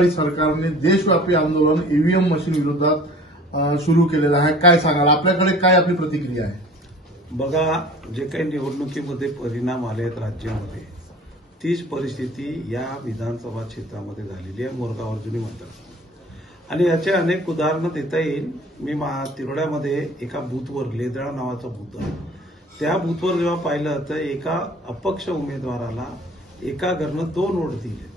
महाआघाडी सरकारने देशव्यापी आंदोलन ईव्हीएम मशीन विरोधात सुरू केलेलं आहे. काय सांगाल, आपल्याकडे काय आपली प्रतिक्रिया आहे? बघा, जे काही निवडणुकीमध्ये परिणाम आले आहेत राज्यामध्ये, तीच परिस्थिती या विधानसभा क्षेत्रामध्ये झालेली आहे, मोरगाव अर्जुनी मतदारसंघ. आणि याचे अनेक उदाहरणं देता येईल. मी तिरोड्यामध्ये एका बूथवर लेदळा नावाचा बूथ आहे, त्या बूथवर जेव्हा पाहिलं तर एका अपक्ष उमेदवाराला एका घरनं 2 वोट दिले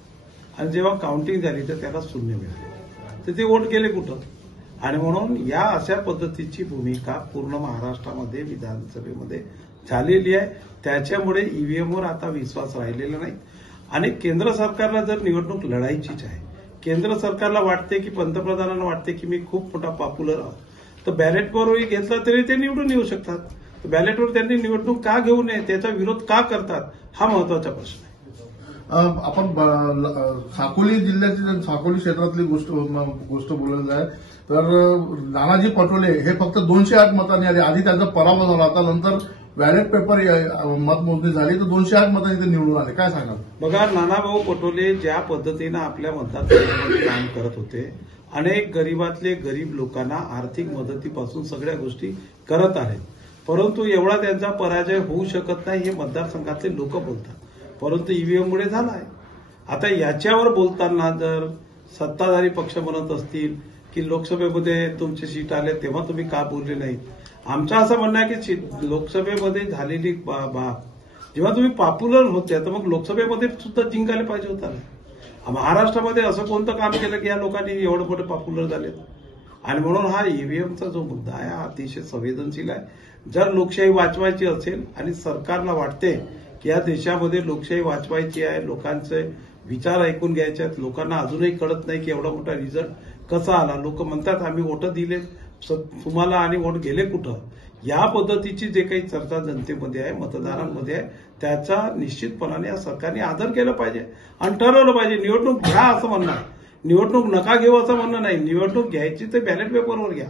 आणि जेव्हा काउंटिंग झाली तर त्याला 0 मिळाले. तर ते वोट गेले कुठं? आणि म्हणून या अशा पद्धतीची भूमिका पूर्ण महाराष्ट्रामध्ये विधानसभेमध्ये झालेली आहे. त्याच्यामुळे ईव्हीएमवर आता विश्वास राहिलेला नाही. आणि केंद्र सरकारला जर निवडणूक लढायचीच आहे, केंद्र सरकारला वाटते की पंतप्रधानांना वाटते की मी खूप मोठा पॉप्युलर आहोत, तर बॅलेटवरही घेतला तरी ते निवडून येऊ शकतात. बॅलेटवर त्यांनी निवडणूक का घेऊ नये, त्याचा विरोध का करतात, हा महत्वाचा प्रश्न आहे. आपण साकोली जिल्ह्याची, साकोली क्षेत्रातली गोष्ट बोलत आहे तर नानाजी पटोले हे फक्त 208 मतांनी आले. आधी त्यांचा पराभव झाला होता, नंतर बॅलेट पेपर मतमोजणी झाली तर 208 मतांनी ते निवडून आले. काय सांगाल? बघा, नानाभाऊ पटोले ज्या पद्धतीनं आपल्या मतदारसंघामध्ये काम करत होते, अनेक गरीबातले गरीब लोकांना आर्थिक मदतीपासून सगळ्या गोष्टी करत आहेत, परंतु एवढा त्यांचा पराजय होऊ शकत नाही हे मतदारसंघातले लोक बोलतात. परंतु ईव्हीएममुळे झाला आहे. आता याच्यावर बोलताना जर सत्ताधारी पक्ष म्हणत असतील की लोकसभेमध्ये तुमची सीट आले तेव्हा तुम्ही का बोलले नाहीत, आमचं असं म्हणणं आहे की लोकसभेमध्ये झालेली जेव्हा तुम्ही पॉप्युलर होत्या तर मग लोकसभेमध्ये सुद्धा जिंकायला पाहिजे होता ना. महाराष्ट्रामध्ये असं कोणतं काम केलं की या लोकांनी एवढं मोठे पॉप्युलर झालेत? आणि म्हणून हा ईव्हीएमचा जो मुद्दा आहे हा अतिशय संवेदनशील आहे. जर लोकशाही वाचवायची असेल आणि सरकारला वाटते की या देशामध्ये लोकशाही वाचवायची आहे, लोकांचे विचार ऐकून घ्यायचे आहेत, लोकांना अजूनही कळत नाही की एवढा मोठा रिझल्ट कसा आला. लोक म्हणतात आम्ही वोट दिले तुम्हाला आणि वोट गेले कुठं. या पद्धतीची जे काही चर्चा जनतेमध्ये आहे, मतदारांमध्ये आहे, त्याचा निश्चितपणाने या सरकारने आदर केला पाहिजे आणि ठरवलं पाहिजे. निवडणूक घ्या असं म्हणणं आहे, निवडणूक नका घेऊ असं म्हणणं नाही. निवडणूक घ्यायची तर बॅलेट पेपरवर घ्या.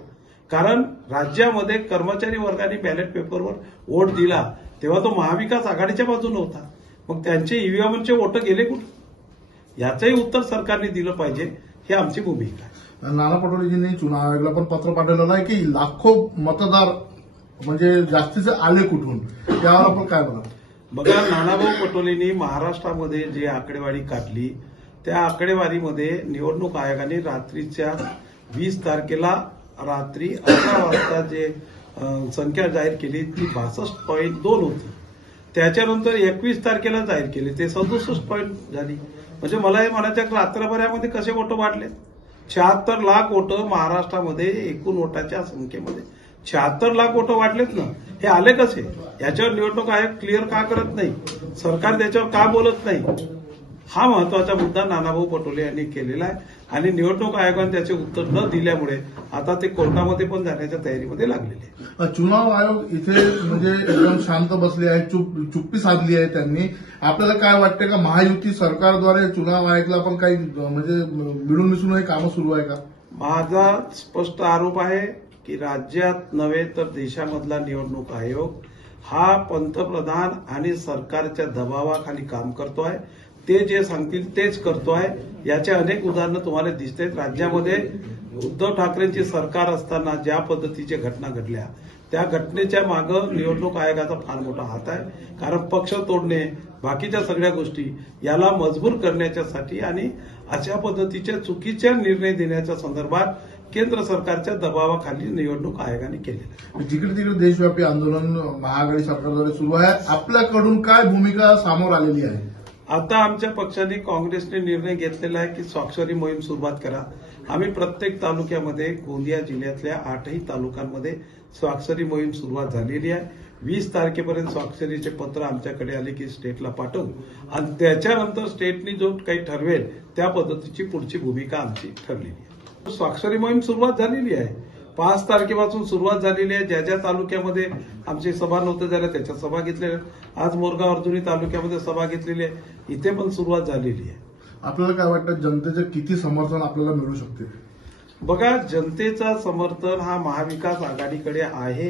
कारण राज्यामध्ये कर्मचारी वर्गाने बॅलेट पेपरवर वोट दिला तेव्हा तो महाविकास आघाडीच्या बाजूने होता, मग त्यांचे ईव्हीएमचे वोट गेले कुठे, याचंही उत्तर सरकारने दिलं पाहिजे, ही आमची भूमिका आहे. नाना पटोलेजींनी चुनाव आयोगाला पण पत्र पाठवलेलं आहे की लाखो मतदार म्हणजे जास्तीचे आले कुठून, त्यावर आपण काय बोला? बघा, नानाभाऊ पटोलेंनी महाराष्ट्रामध्ये जी आकडेवारी काढली त्या आकडेवारीमध्ये निवडणूक आयोगाने रात्रीच्या 20 तारखेला रात्री 11 वाजता जे संख्या जाहीर केली ती 62.2 होती. त्याच्यानंतर 21 तारखेला जाहीर केली ते 67 झाली. म्हणजे मला हे म्हणायचं रात्रभरामध्ये कसे वोट वाढले? 76 लाख वोट महाराष्ट्रामध्ये एकूण वोटाच्या संख्येमध्ये 76 लाख वोट वाढलेत ना. हे आले कसे? याच्यावर निवडणूक आयोग क्लिअर का करत नाही? सरकार त्याच्यावर का बोलत नाही? हा महत्वाचा मुद्दा नानाभाऊ पटोले यांनी केलेला आहे आणि निवडणूक आयोगाने त्याचे उत्तर न दिल्यामुळे आता ते कोर्टामध्ये पण जाण्याच्या तयारीमध्ये लागलेले आहे. चुनाव आयोग इथे म्हणजे एकदम शांत बसले आहे, चुप्पी साधली आहे त्यांनी. आपल्याला काय वाटतं का महायुती सरकारद्वारे चुनाव आयोगाला पण काही म्हणजे मिळून मिसळून कामं सुरू आहे का? माझा स्पष्ट आरोप आहे की राज्यात नव्हे तर देशामधला निवडणूक आयोग हा पंतप्रधान आणि सरकारच्या दबावाखाली काम करतो आहे. ते जे सांगतील तेच करतो आहे. याचे अनेक उदाहरणं तुम्हाला दिसत आहेत. राज्यामध्ये उद्धव ठाकरेंची सरकार असताना ज्या पद्धतीच्या घटना घडल्या त्या घटनेच्या मागं निवडणूक आयोगाचा फार मोठा हात आहे. कारण पक्ष तोडणे, बाकीच्या सगळ्या गोष्टी याला मजबूर करण्याच्यासाठी आणि अशा पद्धतीच्या चुकीच्या निर्णय देण्याच्या संदर्भात केंद्र सरकारच्या दबावाखाली निवडणूक आयोगाने केलेलं आहे. जिकडे तिकडे देशव्यापी आंदोलन महाआघाडी सरकारद्वारे सुरू आहे. आपल्याकडून काय भूमिका समोर आलेली आहे? आता आमच्या पक्षाने काँग्रेसने निर्णय घेतलेला आहे की स्वाक्षरी मोहीम सुरुवात करा. आम्ही प्रत्येक तालुक्यामध्ये गोंदिया जिल्ह्यातल्या 8ही तालुक्यांमध्ये स्वाक्षरी मोहीम सुरुवात झालेली आहे. 20 तारखेपर्यंत स्वाक्षरीचे पत्र आमच्याकडे आले की स्टेटला पाठवू आणि त्याच्यानंतर स्टेटनी जो काही ठरवेल त्या पद्धतीची पुढची भूमिका आमची ठरलेली आहे. स्वाक्षरी मोहीम सुरुवात झालेली आहे. 5 तारखेपासून सुरुवात झालेली आहे. ज्या ज्या तालुक्यामध्ये आमची सभा नव्हत्या झाल्या त्याच्या सभा घेतलेल्या. आज मोरगाव अर्जुनी तालुक्यामध्ये सभा घेतलेली आहे. इथे पण सुरुवात झालेली आहे. आपल्याला काय वाटतं जनतेचं किती समर्थन आपल्याला मिळू शकते? बघा, जनतेचा समर्थन हा महाविकास आघाडीकडे आहे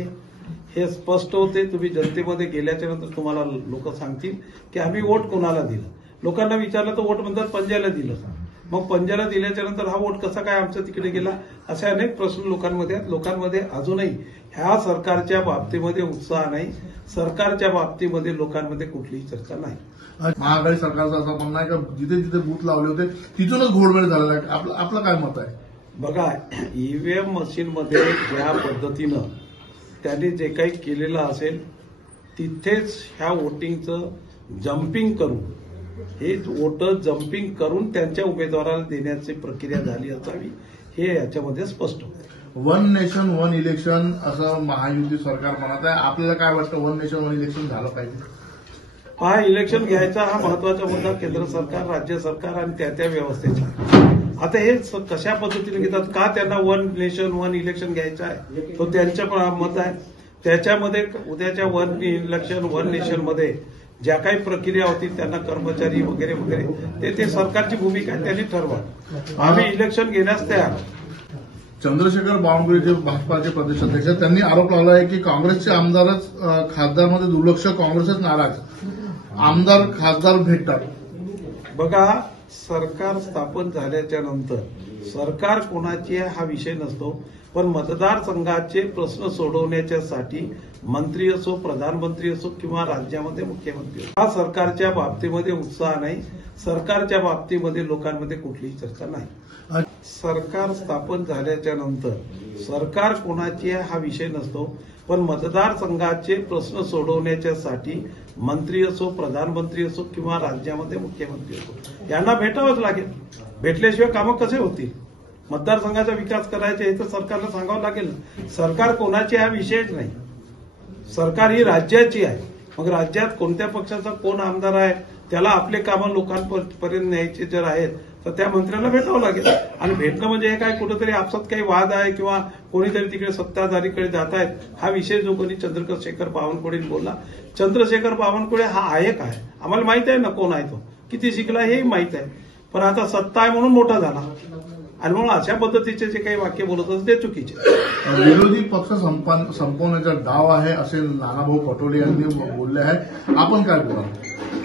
हे स्पष्ट होते. तुम्ही जनतेमध्ये गेल्याच्या नंतर तुम्हाला लोक सांगतील की आम्ही वोट कोणाला दिलं. लोकांना विचारलं तर वोट म्हणतात पंजाला दिलं. मग पंजाला दिल्याच्या नंतर हा वोट कसा काय आमचा तिकडे गेला, असे अनेक प्रश्न लोकांमध्ये आहेत. लोकांमध्ये अजूनही ह्या सरकारच्या बाबतीमध्ये उत्साह नाही, सरकारच्या बाबतीमध्ये लोकांमध्ये कुठलीही चर्चा नाही. महाआघाडी सरकारचं असं म्हणणं आहे का जिथे जिथे बूथ लावले होते तिथूनच घोळमेळ झालेला आहे. आपलं काय मत आहे? बघा, ईव्हीएम मशीनमध्ये ज्या पद्धतीनं त्यांनी जे काही केलेलं असेल तिथेच ह्या वोटिंगचं जम्पिंग करून, हे वोटर जम्पिंग करून त्यांच्या उमेदवाराला देण्याची प्रक्रिया झाली असावी, हे याच्यामध्ये स्पष्ट होतं. वन नेशन वन इलेक्शन असं महायुती सरकार म्हणत आहे. आपल्याला काय वाटतं, वन नेशन वन इलेक्शन झालं पाहिजे? हा इलेक्शन घ्यायचा हा महत्वाचा मुद्दा केंद्र सरकार, राज्य सरकार आणि त्या व्यवस्थेचा. आता हे कशा पद्धतीने घेतात, का त्यांना वन नेशन वन इलेक्शन घ्यायचं आहे तो त्यांचं मत आहे. त्याच्यामध्ये उद्याच्या वन इलेक्शन वन नेशन मध्ये ज्या काही प्रक्रिया होतील त्यांना कर्मचारी वगैरे वगैरे ते सरकारची भूमिका आहे, त्यांनी ठरवा. आम्ही इलेक्शन घेण्यास तयार. चंद्रशेखर बावनकुळे जे भाजपाचे प्रदेशाध्यक्ष, त्यांनी आरोप लावला आहे की काँग्रेसचे आमदारच खासदारमध्ये दुर्लक्ष, काँग्रेसच नाराज, आमदार खासदार भेटतात. बघा, सरकार स्थापन झाल्याच्या नंतर सरकार कोणाची आहे हा विषय नसतो, पण मतदारसंघाचे प्रश्न सोडवण्याच्यासाठी मंत्री असो, प्रधानमंत्री असो किंवा राज्यामध्ये मुख्यमंत्री असो, हा सरकारच्या बाबतीमध्ये उत्साह नाही, सरकारच्या बाबतीमध्ये लोकांमध्ये कुठलीही चर्चा नाही. सरकार स्थापन झाल्याच्या नंतर सरकार कोणाची आहे हा विषय नसतो, पण मतदारसंघाचे प्रश्न सोडवण्याच्यासाठी मंत्री असो, प्रधानमंत्री असो किंवा राज्यामध्ये मुख्यमंत्री असो यांना भेटावंच लागेल. भेटल्याशिवाय कामं कसे होतील? मतदारसंघाचा विकास करायचा हे तर सरकारला सांगावं लागेल. सरकार कोणाची हा विषयच नाही, सरकार ही राज्याची आहे. मग राज्यात कोणत्या पक्षाचा कोण आमदार आहे त्याला आपले कामं लोकांपर्यंत न्यायचे जर आहेत तर त्या मंत्र्यांना भेटावं लागेल. आणि भेटणं म्हणजे हे काय कुठेतरी आपसात काही वाद आहे किंवा कोणीतरी तिकडे सत्ताधारीकडे जात आहेत हा विषय जो कोणी चंद्रशेखर बावनकुळे बोलला. चंद्रशेखर बावनकुळे हा आहे काय आम्हाला माहित आहे ना, कोण आहे तो, किती शिकला हेही माहित आहे, पण आता सत्ता आहे म्हणून मोठा झाला आणि म्हणून अशा पद्धतीचे जे काही वाक्य बोलत असतात ते चुकीचे. विरोधी पक्ष संपवण्याचा डाव आहे असे नानाभाऊ पटोले यांनी बोलले आहे. आपण काय बोलाल?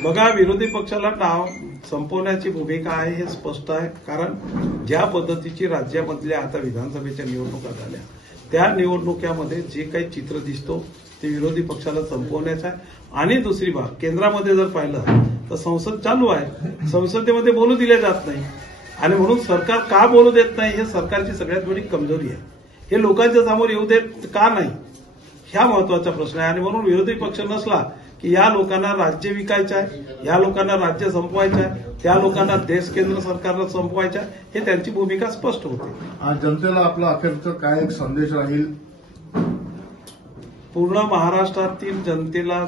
बघा, विरोधी पक्षाला डाव संपवण्याची भूमिका आहे हे स्पष्ट आहे. कारण ज्या पद्धतीची राज्यामधल्या आता विधानसभेच्या निवडणुका झाल्या त्या निवडणुकामध्ये जे काही चित्र दिसतो ते विरोधी पक्षाला संपवण्याचं आहे. आणि दुसरी बाब, केंद्रामध्ये जर पाहिलं तर संसद चालू आहे, संसदेमध्ये बोलू दिले जात नाही आणि म्हणून सरकार का बोलू देत नाही हे सरकारची सगळ्यात मोठी कमजोरी आहे. हे लोकांच्या समोर येऊ देत का नाही ह्या महत्वाचा प्रश्न आहे. आणि म्हणून विरोधी पक्ष नसला की या लोकांना राज्य विकायचं आहे, या लोकांना राज्य संपवायचं आहे, त्या लोकांना देश केंद्र सरकारला संपवायचं आहे, हे त्यांची भूमिका स्पष्ट होते. जनतेला आपला अखेरचा काय एक संदेश राहील? पूर्ण महाराष्ट्रातील जनतेला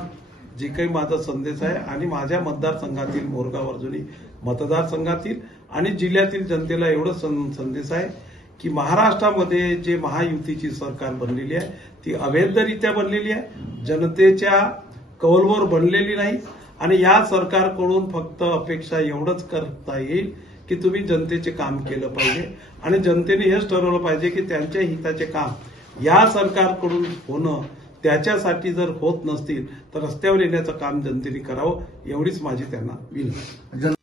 जे काही माझा संदेश आहे आणि माझ्या मतदारसंघातील मोरगाव अर्जुनी मतदारसंघातील आणि जिल्ह्यातील जनतेला एवढं संदेश आहे की महाराष्ट्रामध्ये जे महायुतीची सरकार बनलेली आहे ती अवैधरित्या बनलेली आहे, जनतेच्या कौलवर बनलेली नाही. आणि या सरकारकडून फक्त अपेक्षा एवढंच करता येईल की तुम्ही जनतेचे काम केलं पाहिजे आणि जनतेने हेच ठरवलं पाहिजे की त्यांच्या हिताचे काम या सरकारकडून होणं, त्याच्यासाठी जर होत नसतील तर रस्त्यावर येण्याचं काम जनतेने करावं, एवढीच माझी त्यांना विनंती.